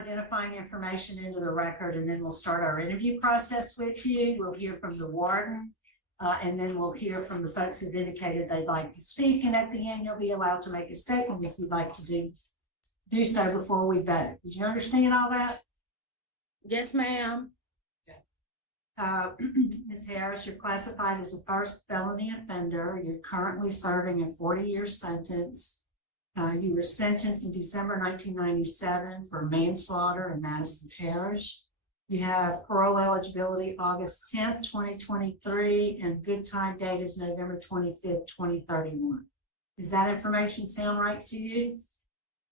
identifying information into the record, and then we'll start our interview process with you. We'll hear from the warden, and then we'll hear from the folks who've indicated they'd like to speak. And at the end, you'll be allowed to make a statement if you'd like to do so before we vote. Did you understand all that? Yes, ma'am. Ms. Harris, you're classified as a first felony offender. You're currently serving a 40-year sentence. You were sentenced in December 1997 for manslaughter in Madison Parish. You have parole eligibility August 10th, 2023, and good time date is November 25th, 2031. Does that information sound right to you?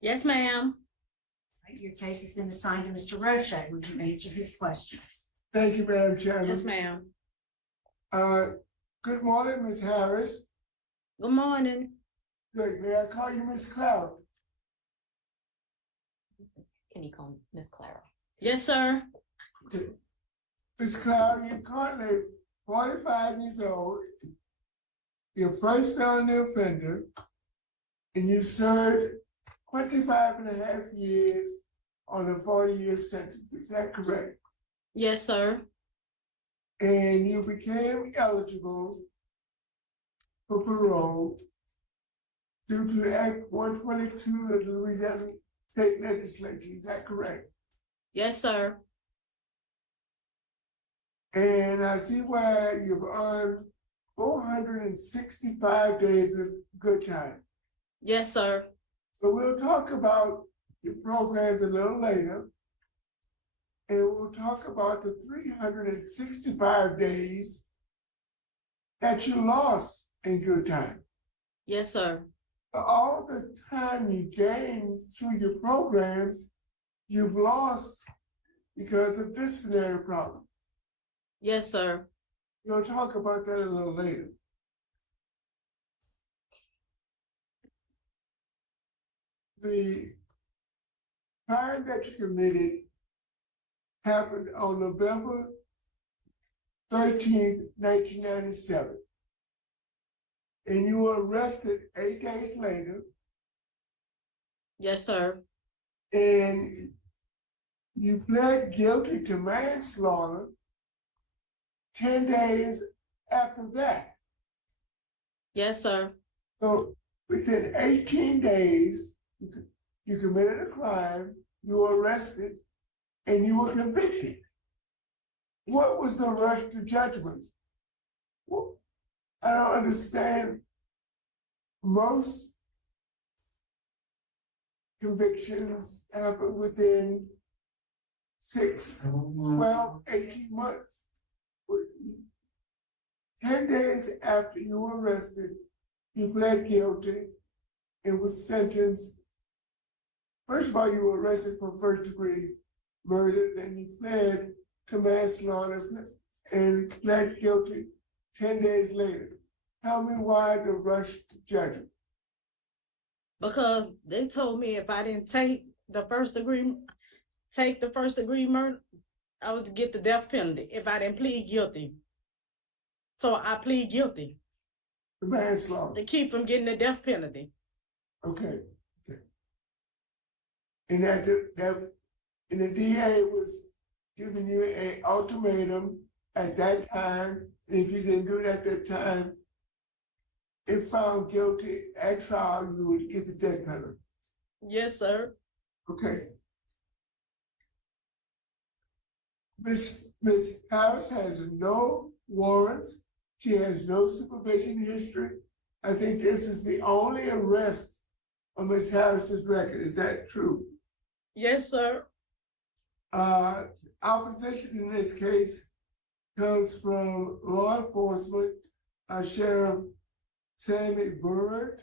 Yes, ma'am. Your case has been assigned to Mr. Roche. Would you answer his questions? Thank you, Madam Chairman. Yes, ma'am. Good morning, Ms. Harris. Good morning. Good. May I call you Ms. Cloud? Can you call me Miss Clara? Yes, sir. Ms. Cloud, you're currently 45 years old. You're first felony offender, and you served 25 and a half years on a 40-year sentence. Is that correct? Yes, sir. And you became eligible for parole due to Act 122 of the Louisiana State Legislature. Is that correct? Yes, sir. And I see where you've earned 465 days of good time. Yes, sir. So we'll talk about your programs a little later. And we'll talk about the 365 days that you lost in good time. Yes, sir. All the time you gained through your programs, you've lost because of disciplinary problems. Yes, sir. We'll talk about that a little later. The crime that you committed happened on November 13th, 1997. And you were arrested 8 days later, Yes, sir. and you pled guilty to manslaughter 10 days after that. Yes, sir. So within 18 days, you committed a crime, you were arrested, and you were convicted. What was the rush to judgment? Well, I don't understand. Most convictions happen within 6, 12, 18 months. 10 days after you were arrested, you pled guilty and was sentenced. First of all, you were arrested for first-degree murder, then you pled to manslaughter and pled guilty 10 days later. Tell me why the rush to judgment. Because they told me if I didn't take the first degree murder, I would get the death penalty if I didn't plead guilty. So I plead guilty The manslaughter. to keep from getting the death penalty. Okay. And and the DA was giving you an ultimatum at that time. If you didn't do it at that time, if found guilty at trial, you would get the death penalty. Yes, sir. Okay. Miss Harris has no warrants. She has no supervision history. I think this is the only arrest on Miss Harris's record. Is that true? Yes, sir. Our position in this case comes from law enforcement, Sheriff Sammy Bird.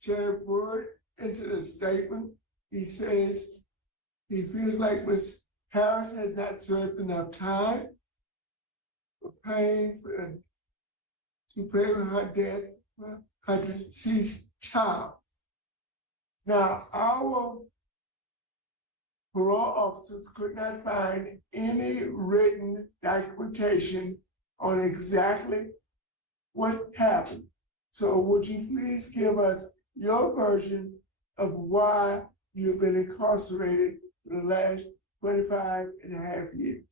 Sheriff Bird entered a statement. He says he feels like Ms. Harris has not served enough time for paying to pay for her debt, her deceased child. Now, our parole officers could not find any written documentation on exactly what happened. So would you please give us your version of why you've been incarcerated for the last 25 and a half years.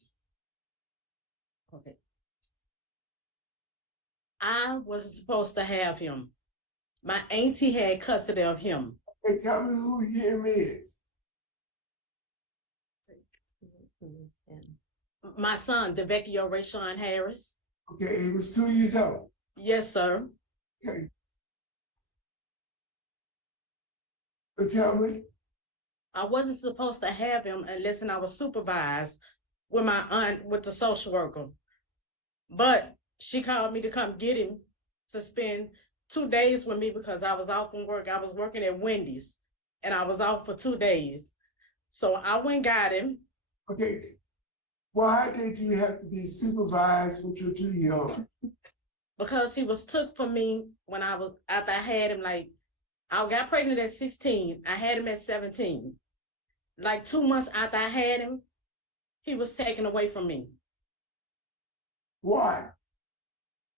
Okay. I wasn't supposed to have him. My auntie had custody of him. Hey, tell me who him is. Who is him? My son, Devecchio Rayshawn Harris. Okay, he was 2 years old. Yes, sir. Okay. But tell me, I wasn't supposed to have him unless I was supervised with my aunt, with the social worker. But she called me to come get him to spend 2 days with me because I was off from work. I was working at Wendy's and I was off for 2 days. So I went and got him. okay, why did you have to be supervised with your 2-year-old? Because he was took from me when after I had him, like, I got pregnant at 16. I had him at 17. Like 2 months after I had him, he was taken away from me. Why?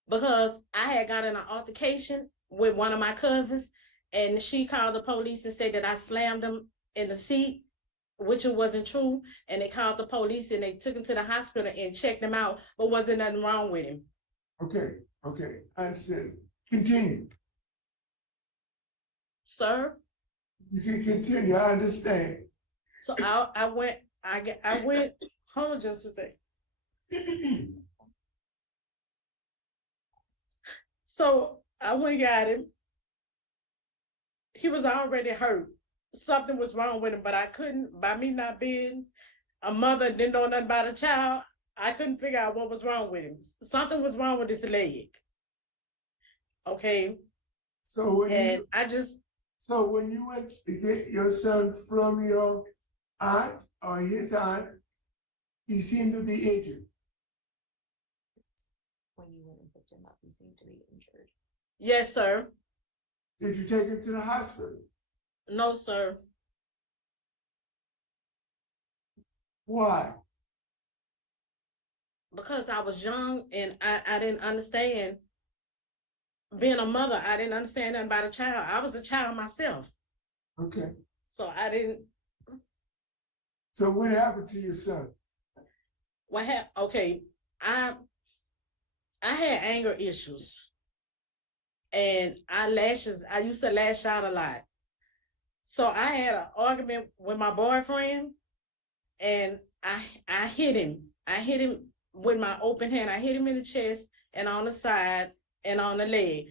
Because I had got in an altercation with one of my cousins, and she called the police and said that I slammed him in the seat, which it wasn't true. And they called the police and they took him to the hospital and checked him out, but wasn't nothing wrong with him. Okay, I understand. Continue. Sir, You can continue, I understand. so I went, hold on just a second. So I went and got him. He was already hurt. Something was wrong with him, but I couldn't, by me not being a mother, didn't know nothing about a child, I couldn't figure out what was wrong with him. Something was wrong with his leg. Okay. So when And you went to get your son from your aunt or his aunt, he seemed to be injured. When you went and picked him up, he seemed to be injured. yes, sir. Did you take him to the hospital? No, sir. Why? Because I was young and I didn't understand being a mother. I didn't understand nothing about a child. I was a child myself. Okay. So I didn't. So what happened to your son? What happened? Okay, I had anger issues, and I used to lash out a lot. So I had an argument with my boyfriend, and I hit him. I hit him with my open hand. I hit him in the chest and on the side and on the leg,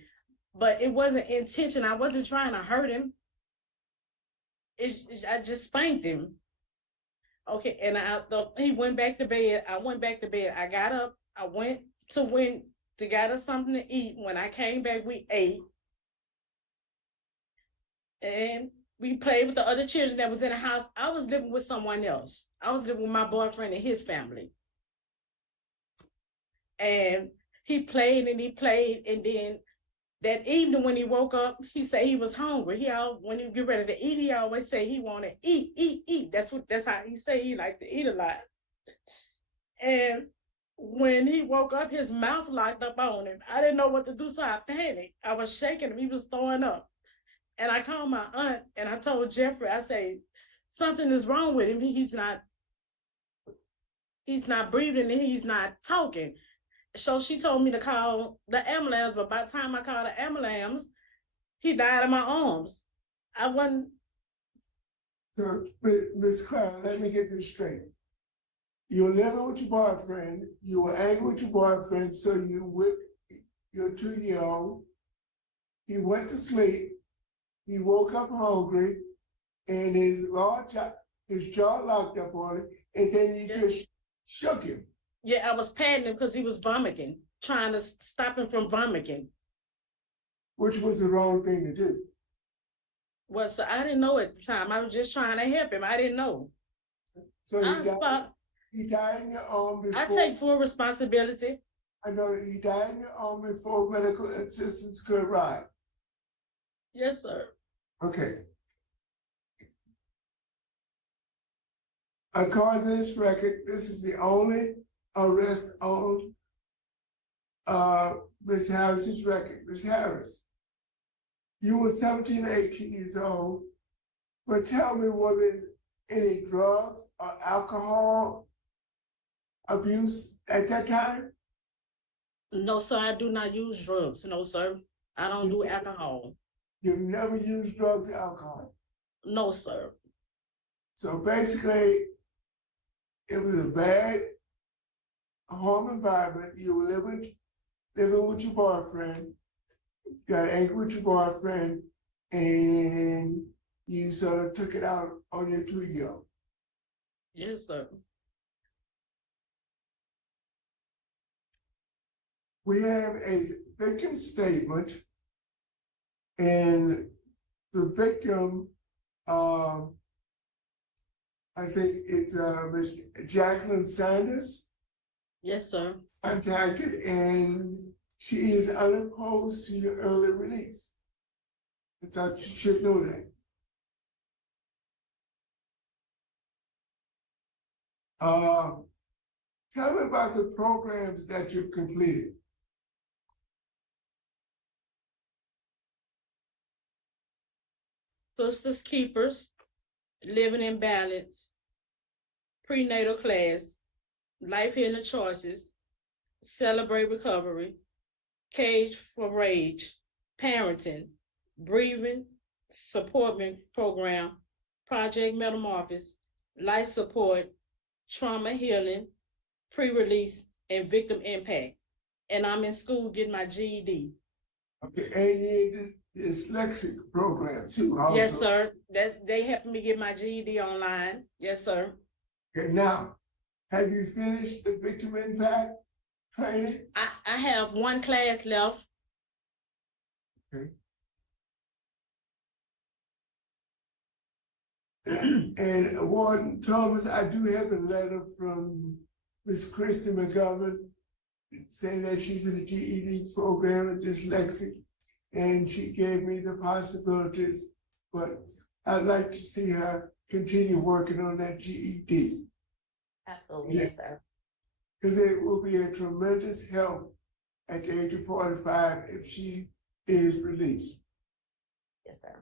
but it wasn't intentional. I wasn't trying to hurt him. I just spanked him. Okay, and he went back to bed. I went back to bed. I got up. I went to get us something to eat. When I came back, we ate, and we played with the other children that was in the house. I was living with someone else. I was living with my boyfriend and his family. And he played, and then that evening when he woke up, he said he was hungry. When he get ready to eat, he always say he want to eat. That's how he say he like to eat a lot. And when he woke up, his mouth locked up on him. I didn't know what to do, so I panicked. I was shaking him. He was throwing up. And I called my aunt and I told Jeffrey, I say, something is wrong with him. He's not breathing and he's not talking. So she told me to call the ambulance, but by the time I called the ambulance, he died in my arms. I wasn't. So, Miss Clara, let me get this straight. You're living with your boyfriend, you were angry with your boyfriend, so you whipped your 2-year-old. He went to sleep, he woke up hungry, and his jaw locked up on it, and then you just shook him. Yeah, I was patting him because he was vomiting, trying to stop him from vomiting. Which was the wrong thing to do. Well, so I didn't know at the time. I was just trying to help him. I didn't know. So he died in your arm before. I take full responsibility. I know he died in your arm before medical assistance could arrive. Yes, sir. Okay. According to this record, this is the only arrest on Ms. Harris's record. Ms. Harris, you were 17 or 18 years old But tell me, was there any drugs or alcohol abuse at that time? No, sir, I do not use drugs. No, sir. I don't do alcohol. You've never used drugs or alcohol. No, sir. So basically, it was a bad home environment. You were living with your boyfriend, got angry with your boyfriend, and you sort of took it out on your 2-year-old. Yes, sir. We have a victim statement, and the victim, I think it's Ms. Jacqueline Sanders, Yes, sir. contacted, and she is unopposed to your early release. I thought you should know that. Tell me about the programs that you've completed. Sisters Keepers, Living in Balance, Prenatal Class, Life Healing Choices, Celebrate Recovery, Cage for Rage, Parenting, Breathing, Support Program, Project Metamorphosis, Life Support, Trauma Healing, Pre-Release, and Victim Impact. And I'm in school getting my GED. Okay, and you did the dyslexic program too, also. Yes, sir. They helped me get my GED online. Yes, sir. Okay, now, have you finished the victim impact training? I have one class left. Okay. And Warden Thomas, I do have a letter from Miss Christy McGovern saying that she's in the GED program and dyslexic, and she gave me the possibilities, but I'd like to see her continue working on that GED. Absolutely, Yeah. yes, sir. Because it will be a tremendous help at the age of 45 if she is released. Yes, sir.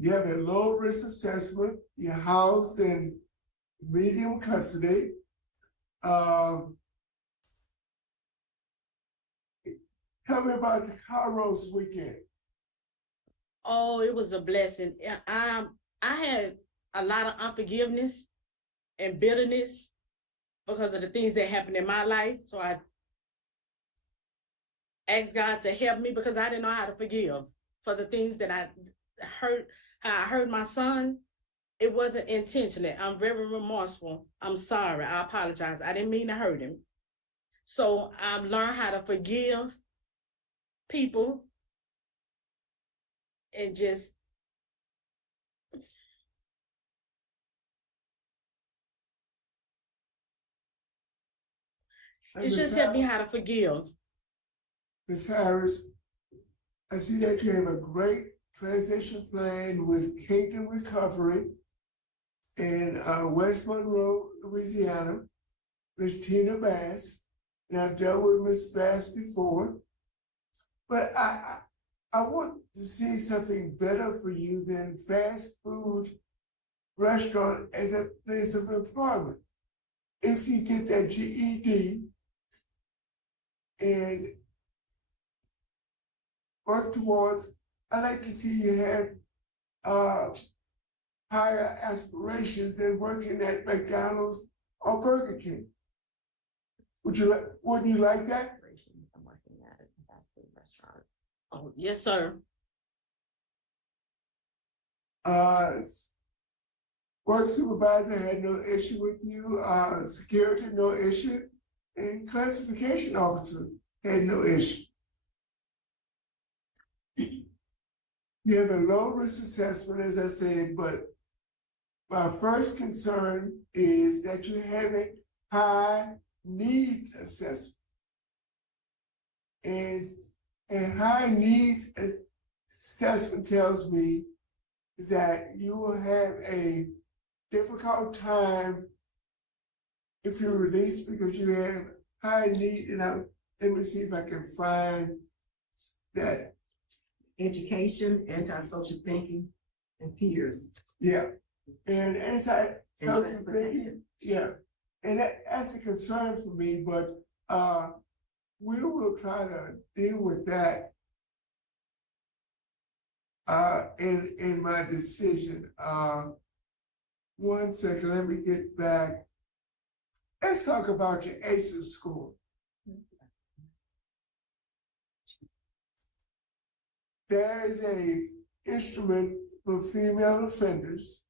You have a low risk assessment, you're housed in medium custody. Tell me about the Kairos weekend. Oh, it was a blessing. I had a lot of unforgiveness and bitterness because of the things that happened in my life. So I asked God to help me because I didn't know how to forgive for the things that I hurt. How I hurt my son, it wasn't intentional. I'm very remorseful. I'm sorry. I apologize. I didn't mean to hurt him. So I've learned how to forgive people and just it just helped me how to forgive. Ms. Harris, I see that you have a great transition plan with Kingdom Recovery in West Monroe, Louisiana. Ms. Tina Bass, and I've dealt with Ms. Bass before, but I want to see something better for you than fast food restaurant as a place of employment. If you get that GED and work towards, I like to see you have higher aspirations than working at McDonald's or Burger King. Wouldn't you like that? I'm working at a fast food restaurant. Oh, yes, sir. Work supervisor had no issue with you, security, no issue, and classification officer had no issue. You have a low risk assessment, as I said, but my first concern is that you have a high needs assessment. And a high needs assessment tells me that you will have a difficult time if you're released because you have high need, and let me see if I can find that, Education, antisocial thinking, and peers. yeah. And inside, And so transportation. yeah, and that's a concern for me, but, we will try to deal with that. In my decision, 1 second, let me get back. Let's talk about your ACEs score. There is a instrument for female offenders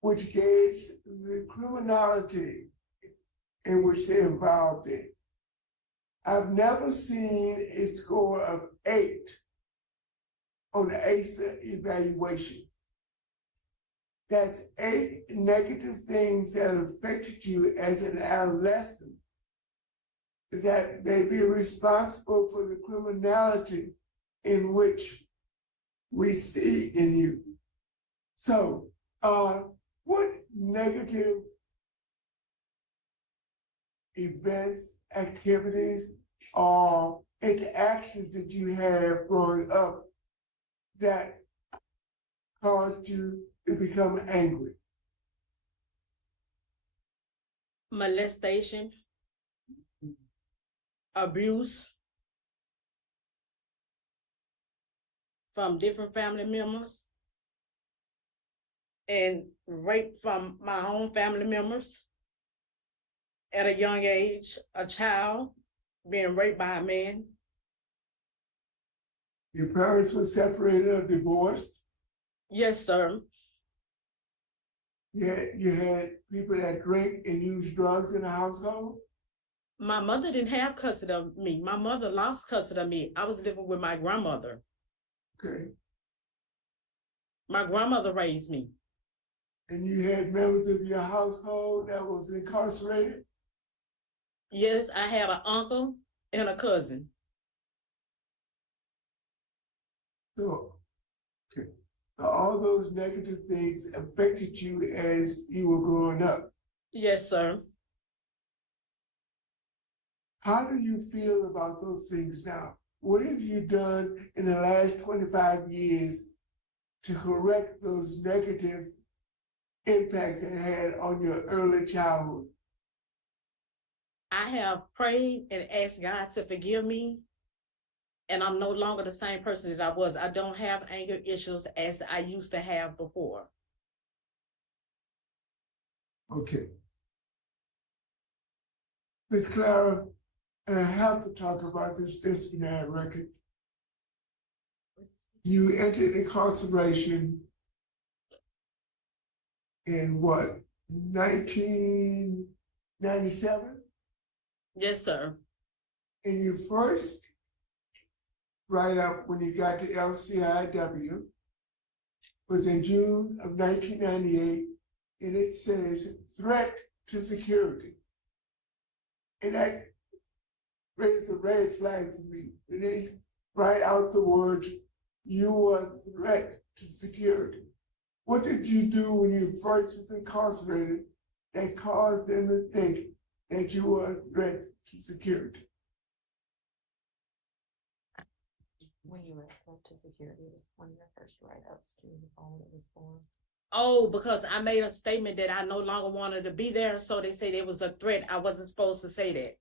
which gauges the criminality in which they're involved in. I've never seen a score of 8 on the ACE evaluation. That's 8 negative things that affected you as an adolescent that may be responsible for the criminality in which we see in you. So, what negative events, activities, or interactions did you have growing up that caused you to become angry? Molestation, abuse from different family members, and rape from my own family members. At a young age, a child being raped by a man. Your parents were separated or divorced. Yes, sir. You had people that drink and use drugs in the household. My mother didn't have custody of me. My mother lost custody of me. I was living with my grandmother. Okay. My grandmother raised me. And you had members of your household that was incarcerated. Yes, I had an uncle and a cousin. So, okay. All those negative things affected you as you were growing up. Yes, sir. How do you feel about those things now? What have you done in the last 25 years to correct those negative impacts it had on your early childhood? I have prayed and asked God to forgive me, and I'm no longer the same person that I was. I don't have anger issues as I used to have before. Okay. Ms. Clara, and I have to talk about this disciplinary record. You entered incarceration in what, 1997? Yes, sir. And your first write-up when you got to LCIW was in June of 1998, and it says threat to security. And that raised a red flag for me. And they write out the words, "You are a threat to security." What did you do when you first was incarcerated that caused them to think that you were a threat to security? When you were a threat to security, it was one of your first write-ups. Can you recall what it was for? Oh, because I made a statement that I no longer wanted to be there, so they said it was a threat. I wasn't supposed to say that.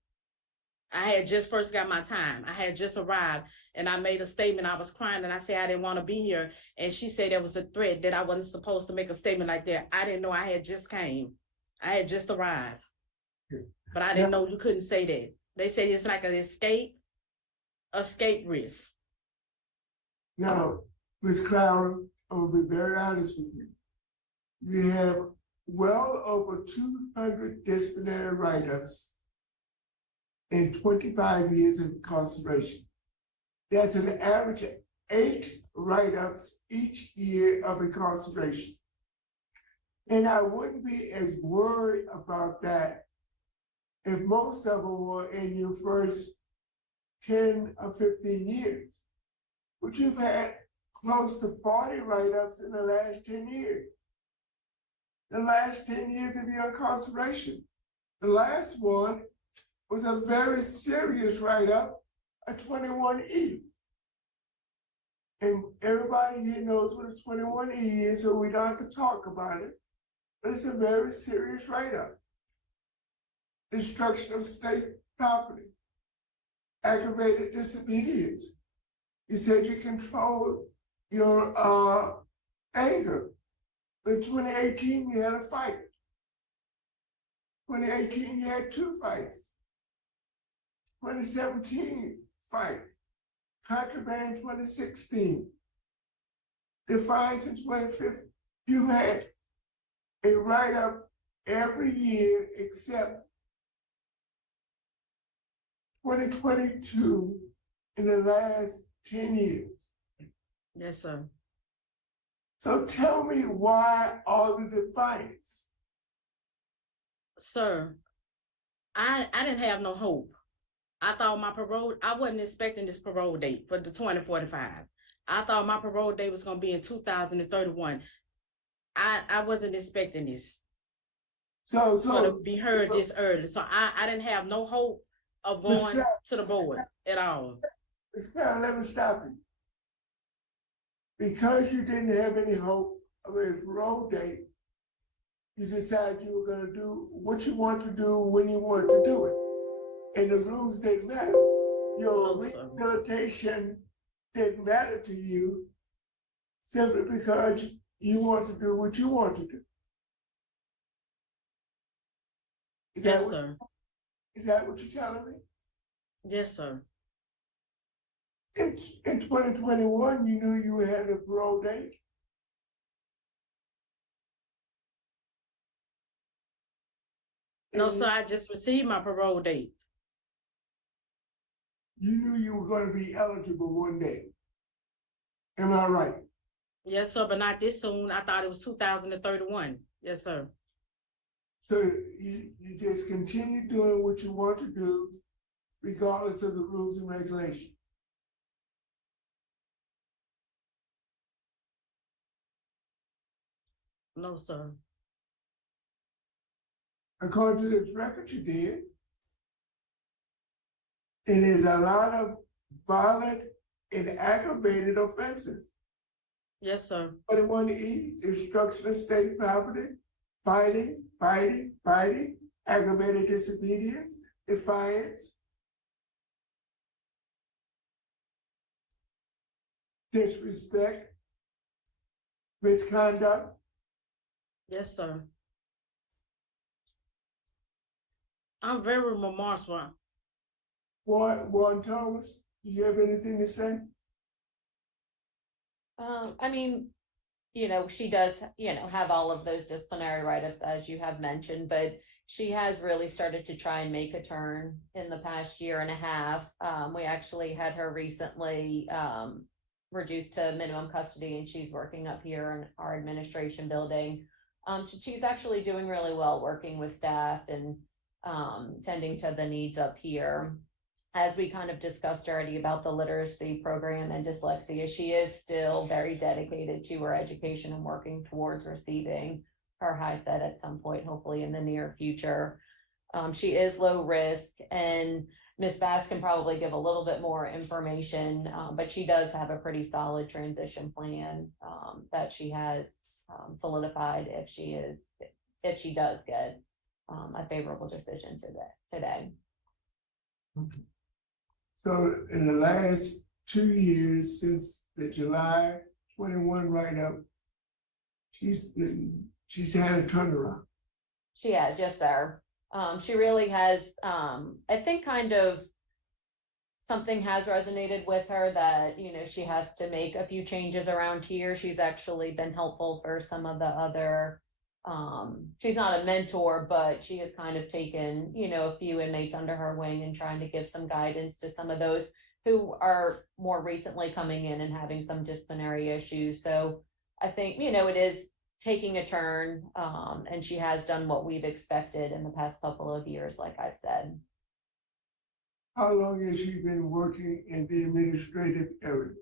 I had just first got my time. I had just arrived, and I made a statement. I was crying, and I said I didn't want to be here. And she said it was a threat, that I wasn't supposed to make a statement like that. I didn't know I had just came. I had just arrived. But I didn't know you couldn't say that. They say it's like an escape risk. Now, Ms. Clara, I'm gonna be very honest with you. You have well over 200 disciplinary write-ups and 25 years of incarceration. That's an average of 8 write-ups each year of incarceration. And I wouldn't be as worried about that if most of them were in your first 10 or 15 years. But you've had close to 40 write-ups in the last 10 years. The last 10 years of your incarceration. The last one was a very serious write-up, a 21E. And everybody here knows what a 21E is, so we don't have to talk about it. But it's a very serious write-up. Destruction of state property, aggravated disobedience. You said you controlled your anger. In 2018, you had a fight. 2018, you had 2 fights. 2017, fight. Contraband 2016. Defiance in 2015. You had a write-up every year except 2022 in the last 10 years. Yes, sir. So tell me why all the defiance? Sir, I didn't have no hope. I thought my parole, I wasn't expecting this parole date for the 2045. I thought my parole date was gonna be in 2031. I wasn't expecting this. So To be heard so- this early. So I didn't have no hope of going to the board at all. let me stop you. Because you didn't have any hope of a parole date, you decided you were gonna do what you want to do when you want to do it. And the rules didn't matter. Your No, sir. rehabilitation didn't matter to you simply because you want to do what you want to do. Yes, sir. Is that what you're telling me? Yes, sir. In 2021, you knew you had a parole date. No, And sir, I just received my parole date. you knew you were gonna be eligible one day. Am I right? Yes, sir, but not this soon. I thought it was 2031. Yes, sir. So you just continue doing what you want to do regardless of the rules and regulations. No, sir. According to this record you did. And there's a lot of violent and aggravated offenses. Yes, sir. 21E, destruction of state property, fighting, aggravated disobedience, defiance, disrespect, misconduct. Yes, sir. I'm very remorseful. Warren Thomas, do you have anything to say? I mean, she does, have all of those disciplinary write-ups as you have mentioned, but she has really started to try and make a turn in the past year and a half. We actually had her recently, reduced to minimum custody, and she's working up here in our administration building. She's actually doing really well working with staff and, tending to the needs up here. As we kind of discussed already about the literacy program and dyslexia, she is still very dedicated to her education and working towards receiving her HiSET at some point, hopefully in the near future. She is low risk, and Ms. Bass can probably give a little bit more information, but she does have a pretty solid transition plan that she has solidified if she does get a favorable decision today. Okay. So in the last 2 years, since the July 21 write-up, she's had a turnaround. She has, yes, sir. She really has, I think kind of something has resonated with her that, she has to make a few changes around here. She's actually been helpful for some of the other, she's not a mentor, but she has kind of taken, a few inmates under her wing and trying to give some guidance to some of those who are more recently coming in and having some disciplinary issues. So I think, it is taking a turn, and she has done what we've expected in the past couple of years, like I've said. How long has she been working in the administrative area?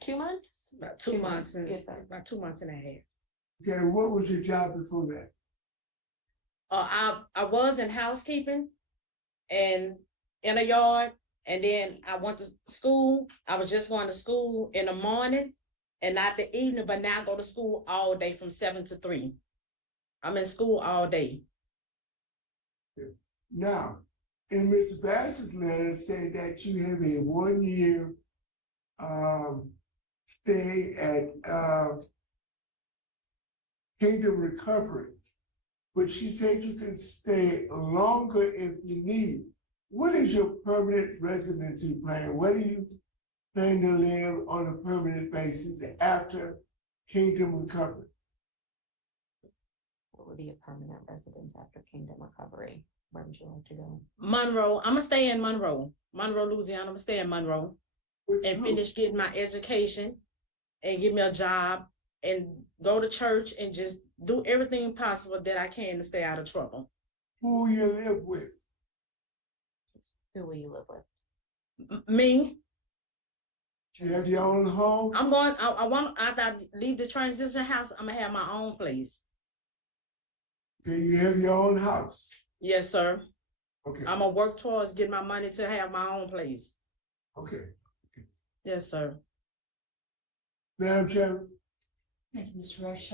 2 months? About 2 months, Yes, sir. about 2 months and a half. Okay, what was your job before that? I was in housekeeping, and in a yard. And then I went to school. I was just going to school in the morning and not the evening, but now I go to school all day from 7 to 3. I'm in school all day. Now, in Ms. Bass's letter, say that you have a 1-year stay at Kingdom Recovery, but she said you can stay longer if you need. What is your permanent residency plan? Where do you plan to live on a permanent basis after Kingdom Recovery? What would be a permanent residence after Kingdom Recovery? Where would you like to go? Monroe, I'm gonna stay in Monroe, Louisiana. I'm gonna stay in Monroe With and who? finish getting my education and get me a job and go to church and just do everything possible that I can to stay out of trouble. Who you live with? Who will you live with? Me, You have your own home? I want, after I leave the transition house, I'm gonna have my own place. Okay, you have your own house? Yes, sir. Okay, I'm gonna work towards getting my money to have my own place. okay. Yes, sir. Madam Chairman? Thank you, Mr. Roche.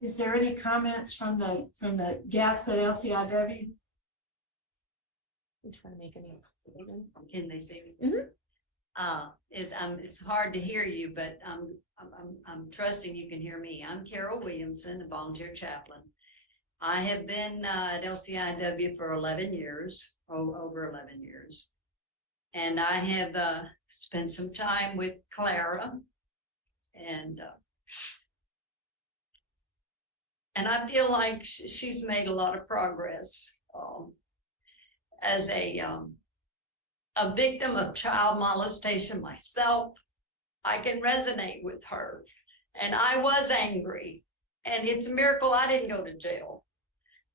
Is there any comments from the guests at LCIW? You trying to make any statement? Can they say? Mhm. It's hard to hear you, but I'm trusting you can hear me. I'm Carol Williamson, a volunteer chaplain. I have been at LCIW for 11 years, over 11 years. And I have spent some time with Clara, and I feel like she's made a lot of progress. As a victim of child molestation myself, I can resonate with her. And I was angry, and it's a miracle I didn't go to jail.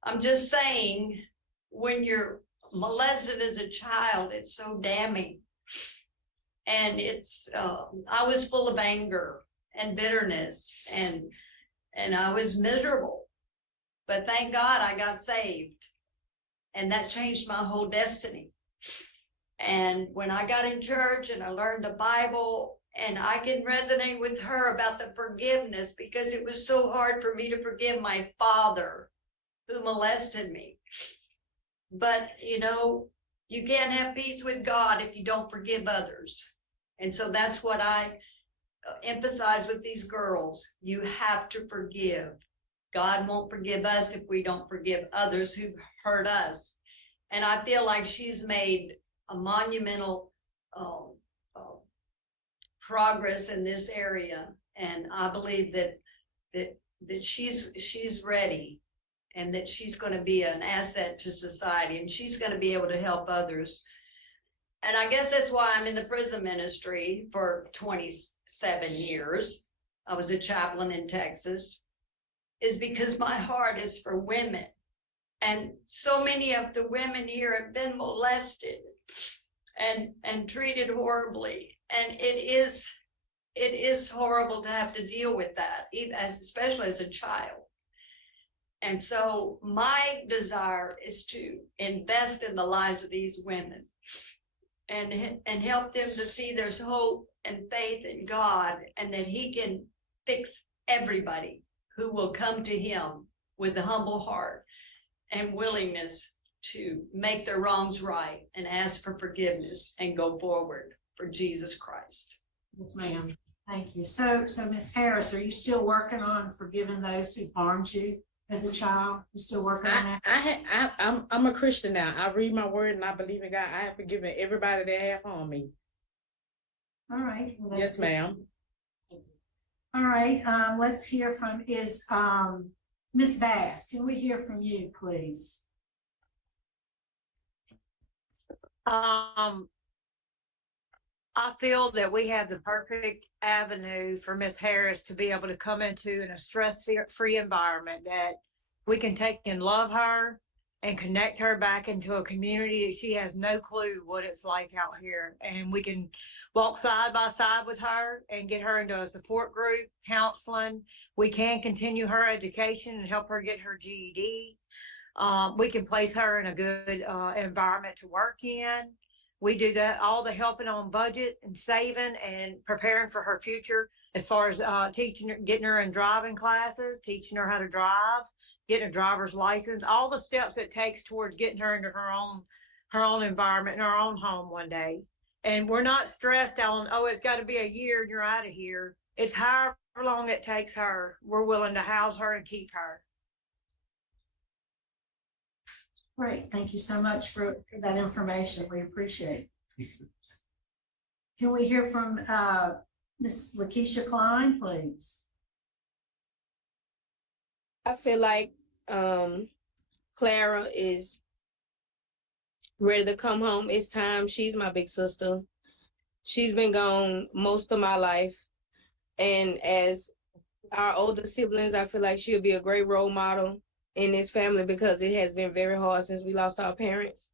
I'm just saying, when you're molested as a child, it's so damning. And I was full of anger and bitterness, and I was miserable. But thank God I got saved. And that changed my whole destiny. And when I got in church and I learned the Bible, and I can resonate with her about the forgiveness, because it was so hard for me to forgive my father who molested me. But you can't have peace with God if you don't forgive others. And so that's what I emphasize with these girls. You have to forgive. God won't forgive us if we don't forgive others who hurt us. And I feel like she's made a monumental progress in this area. And I believe that she's ready, and that she's going to be an asset to society, and she's going to be able to help others. And I guess that's why I'm in the prison ministry for 27 years. I was a chaplain in Texas, is because my heart is for women. And so many of the women here have been molested and treated horribly. And it is horrible to have to deal with that, especially as a child. And so my desire is to invest in the lives of these women and help them to see there's hope and faith in God, and that He can fix everybody who will come to Him with a humble heart and willingness to make their wrongs right and ask for forgiveness and go forward for Jesus Christ. Yes, ma'am. Thank you. So Ms. Harris, are you still working on forgiving those who harmed you as a child? You still working on that? I'm a Christian now. I read my word and I believe in God. I have forgiven everybody that have harmed me. All right. Well, that's Yes, good. ma'am. All right, let's hear from Ms. Bass. Can we hear from you, please? I feel that we have the perfect avenue for Ms. Harris to be able to come into in a stress-free environment that we can take and love her and connect her back into a community that she has no clue what it's like out here. And we can walk side by side with her and get her into a support group, counseling. We can continue her education and help her get her GED. we can place her in a good, environment to work in. We do that, all the helping on budget and saving and preparing for her future as far as, teaching her, getting her in driving classes, teaching her how to drive, getting a driver's license, all the steps it takes towards getting her into her own environment in her own home one day. And we're not stressed on, oh, it's got to be a year and you're out of here. It's however long it takes her. We're willing to house her and keep her. Great, thank you so much for that information. We appreciate it. Can we hear from Ms. Lakeisha Klein, please? I feel like Clara is ready to come home. It's time. She's my big sister. She's been gone most of my life. And as our older siblings, I feel like she'll be a great role model in this family because it has been very hard since we lost our parents.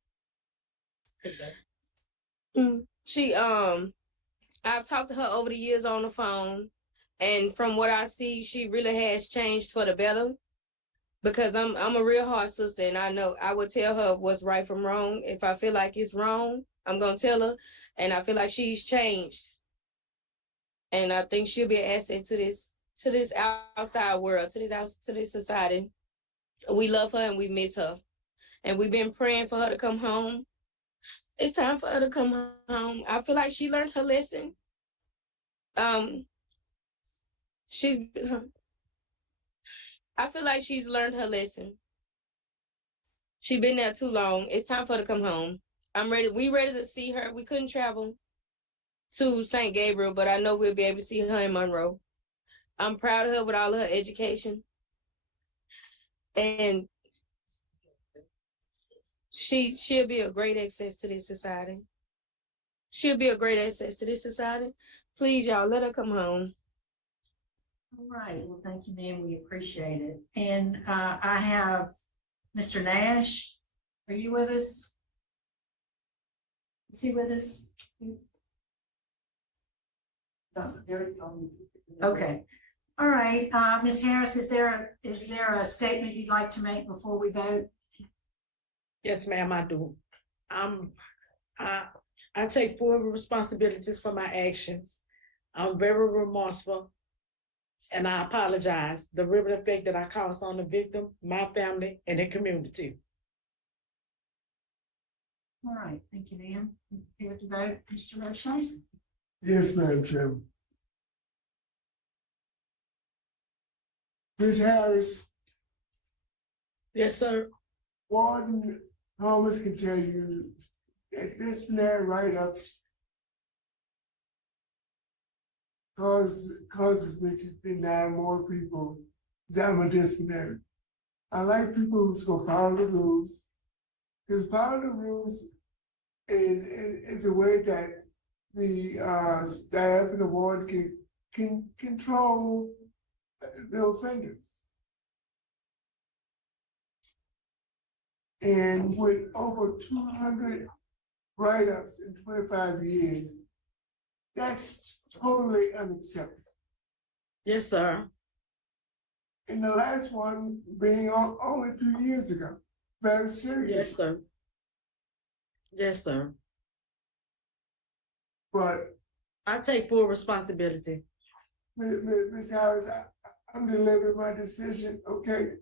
I've talked to her over the years on the phone, and from what I see, she really has changed for the better. Because I'm a real hard sister, and I know I would tell her what's right from wrong. If I feel like it's wrong, I'm gonna tell her, and I feel like she's changed, and I think she'll be an asset to this outside world, to this society. We love her and we miss her, and we've been praying for her to come home. It's time for her to come home. I feel like she learned her lesson. I feel like she's learned her lesson. She's been there too long. It's time for her to come home. I'm ready. We ready to see her. We couldn't travel to St. Gabriel, but I know we'll be able to see her in Monroe. I'm proud of her with all of her education. And she'll be a great access to this society. She'll be a great access to this society. Please, y'all, let her come home. All right, well, thank you, ma'am. We appreciate it. And I have Mr. Nash. Are you with us? Is he with us? Okay. All right, Ms. Harris, is there a statement you'd like to make before we vote? Yes, ma'am, I do. I take full responsibilities for my actions. I'm very remorseful, and I apologize. The ripple effect that I caused on the victim, my family, and the community. All right, thank you, ma'am. Here to vote, Mr. Rochelle? Yes, Madam Chairman. Ms. Harris, Yes, sir. Warden Thomas can tell you that disciplinary write-ups causes me to deny more people that I'm a disciplinary. I like people who's gonna follow the rules, because follow the rules is a way that the staff and the ward can control the offenders. And with over 200 write-ups in 25 years, that's totally unacceptable. Yes, sir. And the last one being only 2 years ago, very serious. Yes, sir. Yes, sir. But I take full responsibility. Ms. Harris, I'm delivering my decision, okay?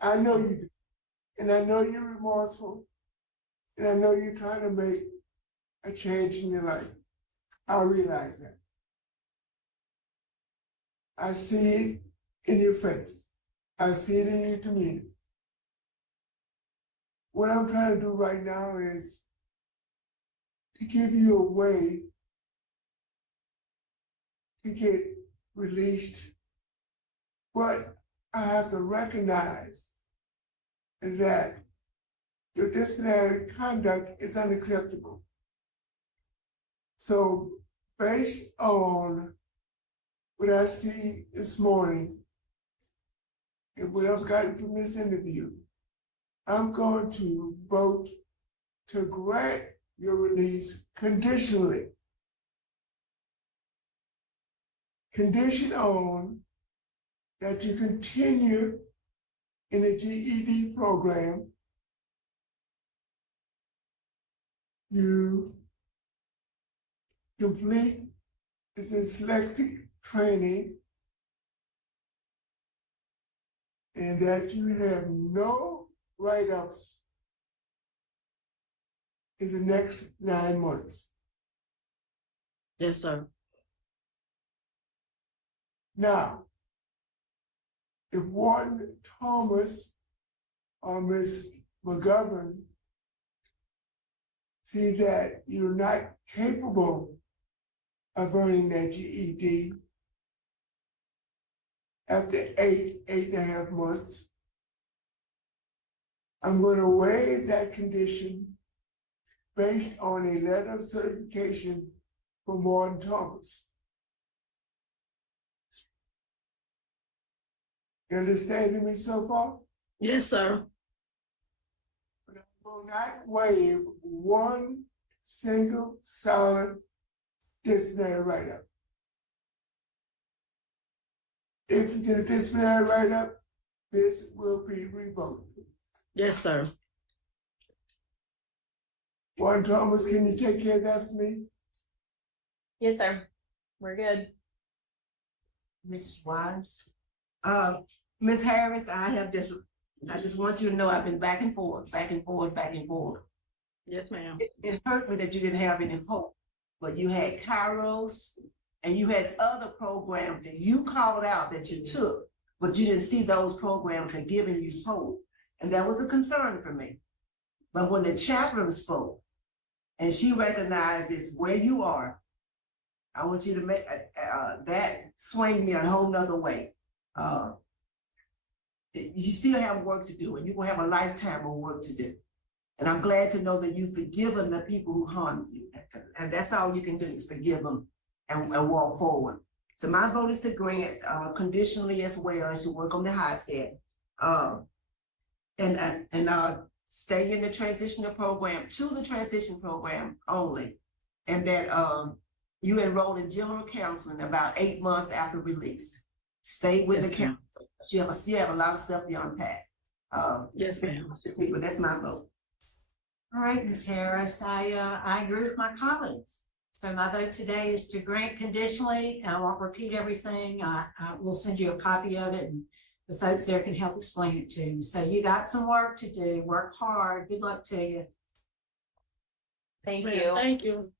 I know you do. And I know you're remorseful. And I know you're trying to make a change in your life. I realize that. I see it in your face. I see it in your demeanor. What I'm trying to do right now is to give you a way to get released. But I have to recognize that your disciplinary conduct is unacceptable. So based on what I see this morning and what I've gotten from this interview, I'm going to vote to grant your release conditionally. Condition on that you continue in the GED program you complete the dyslexic training and that you have no write-ups in the next 9 months. Yes, sir. Now, if Warden Thomas or Ms. McGovern see that you're not capable of earning that GED after 8.5 months, I'm going to waive that condition based on a letter of certification from Warden Thomas. You understanding me so far? Yes, sir. But I will not waive one single solid disciplinary write-up. If you get a disciplinary write-up, this will be revoked. Yes, sir. Warden Thomas, can you take care of that for me? Yes, sir. We're good. Mrs. Wise? Ms. Harris, I just want you to know I've been back and forth, back and forth, back and forth. Yes, ma'am. It hurt me that you didn't have any hope, but you had Kairos and you had other programs that you called out that you took, but you didn't see those programs had given you hope. And that was a concern for me. But when the chaplain spoke and she recognizes where you are, I want you to make that swing me a whole nother way. You still have work to do, and you will have a lifetime of work to do. And I'm glad to know that you've forgiven the people who harmed you. And that's all you can do is forgive them and walk forward. So my vote is to grant conditionally as well as to work on the high set. And stay in the transitional program to the transition program only. And that you enroll in general counseling about 8 months after release. Stay with the Yes, ma'am. counselor. She have a lot of stuff to unpack. Yes, ma'am. But that's my vote. All right, Ms. Harris, I agree with my colleagues. So my vote today is to grant conditionally. I won't repeat everything. I will send you a copy of it and the folks there can help explain it to you. So you got some work to do. Work hard. Good luck to you. Thank Ma'am, you. thank you.